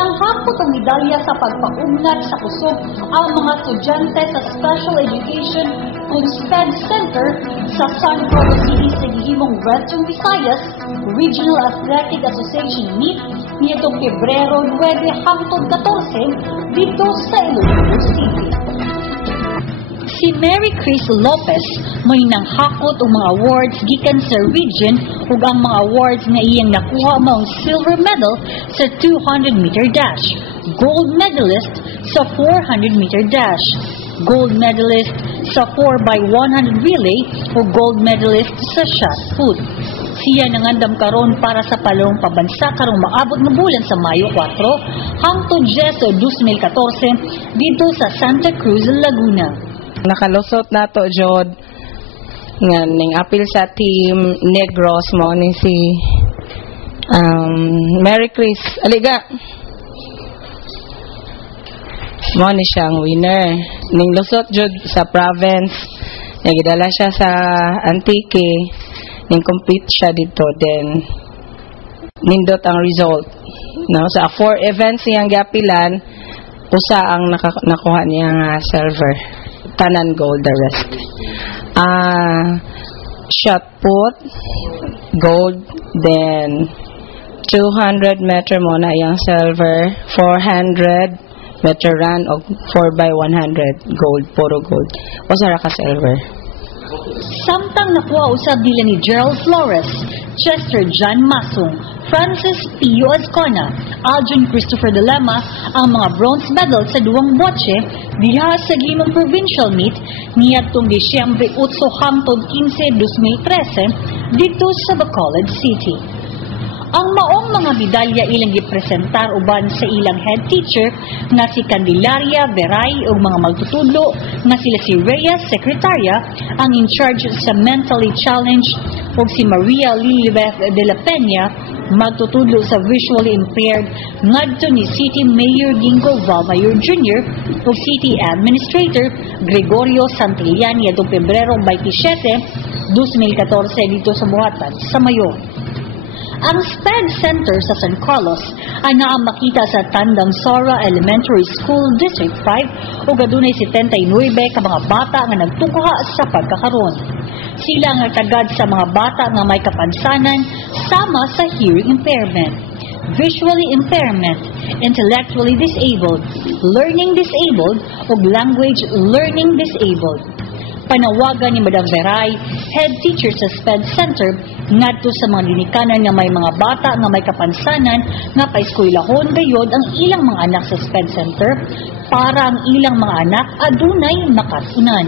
Nanghakot ang medalya sa pagpaunlad sa kusog ang mga estudyante sa Special Education kung SPED Center sa San Carlos City sa gihimong Western Visayas Regional Athletic Association Meet nitong Pebrero 9 hangtod 14 dito sa Iloilo City. Si Mary Chris Lopez may nanghakot ang mga awards gikan sa region ug ang mga awards nga iyang nakuha mao ang silver medal sa 200-meter dash, gold medalist sa 400-meter dash, gold medalist sa 4x100 relay o gold medalist sa shot put. Siya nangandam karon para sa palong pabansa karong maabot nga bulan sa Mayo 4 hangtod 10 2014 dito sa Santa Cruz, Laguna. Nakalusot nato jod nga ning apil sa team Negros mo ni si Mary Chris aliga mo ni siyang winner ning lusot jod sa province nagidala siya sa Antique ning complete siya dito then nindot ang result no sa 4 events niyang giapilan usa ang nakuha niya nga silver tanan gold the rest. Shot put gold, then 200 meter mo na yung silver, 400 meter run o 4x100 gold, puro gold. O sara ka silver. Samtang nakuha usab nila ni Gerald Flores, Chester John Masong, Francis Pio Azcona, Aljon Christopher Dilema ang mga bronze medal sa duwang botse diha sa gihimong provincial meet niadtong Disyembre 8 hangtod 15, 2013 dito sa Bacolod City. Ang maong mga medalya ilang gipresentar uban sa ilang head teacher na si Candelaria Veray ug mga magtutudlo na sila si Rhea Secretaria ang in charge sa mentally challenged ug si Maria Lilibeth de la Peña magtutudlo sa visually impaired ngadto ni City Mayor Gingo Valmayor Jr. ug City Administrator Gregorio Santillani adtong Pebrero 27, 2014 dito sa Buhatan sa Mayo. Ang SPED Center sa San Carlos ay naamakita sa Tandang Sora Elementary School District 5 ug adunay 79 ka mga bata nga nagtukuha sa pagkakaron. Sila nga tagad sa mga bata nga may kapansanan sama sa hearing impairment, visually impairment, intellectually disabled, learning disabled ug language learning disabled. Panawagan ni Madam Veray, head teacher sa SPED Center, ngadto sa mga ginikanan nga may mga bata nga may kapansanan nga paeskwelahon gayod ang ilang mga anak sa SPED Center para ang ilang mga anak adunay makasunan.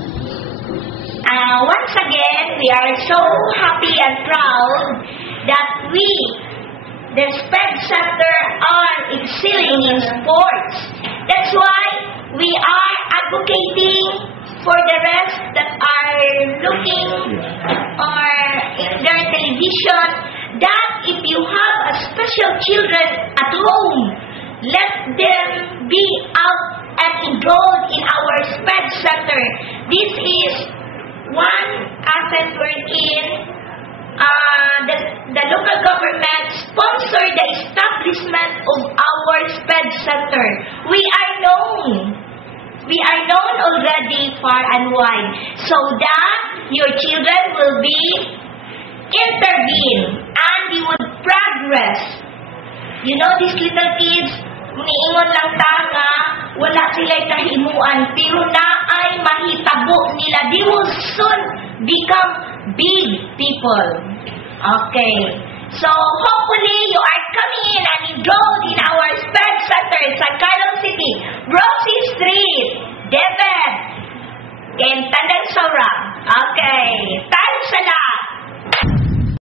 Once again, we are so happy and proud that we, the SPED Center, are excelling in sports. That's why we are advocating for the rest that are looking or in their television that if you have a special children at home, let them be out and enrolled in our SPED Center. This is one asset wherein the local government sponsor the establishment of our SPED Center. We are known already far and wide so that your children will be intervened and you would progress. You know, these little kids, niingon lang ta nga wala sila'y kahimuan pero naay mahitabo nila. They will soon become big people. Okay. So, hopefully, you are coming in and enrolled in our SPED Center in San Carlos City, Roxy Street, David, in Tandang Sora. Okay. Thanks a lot.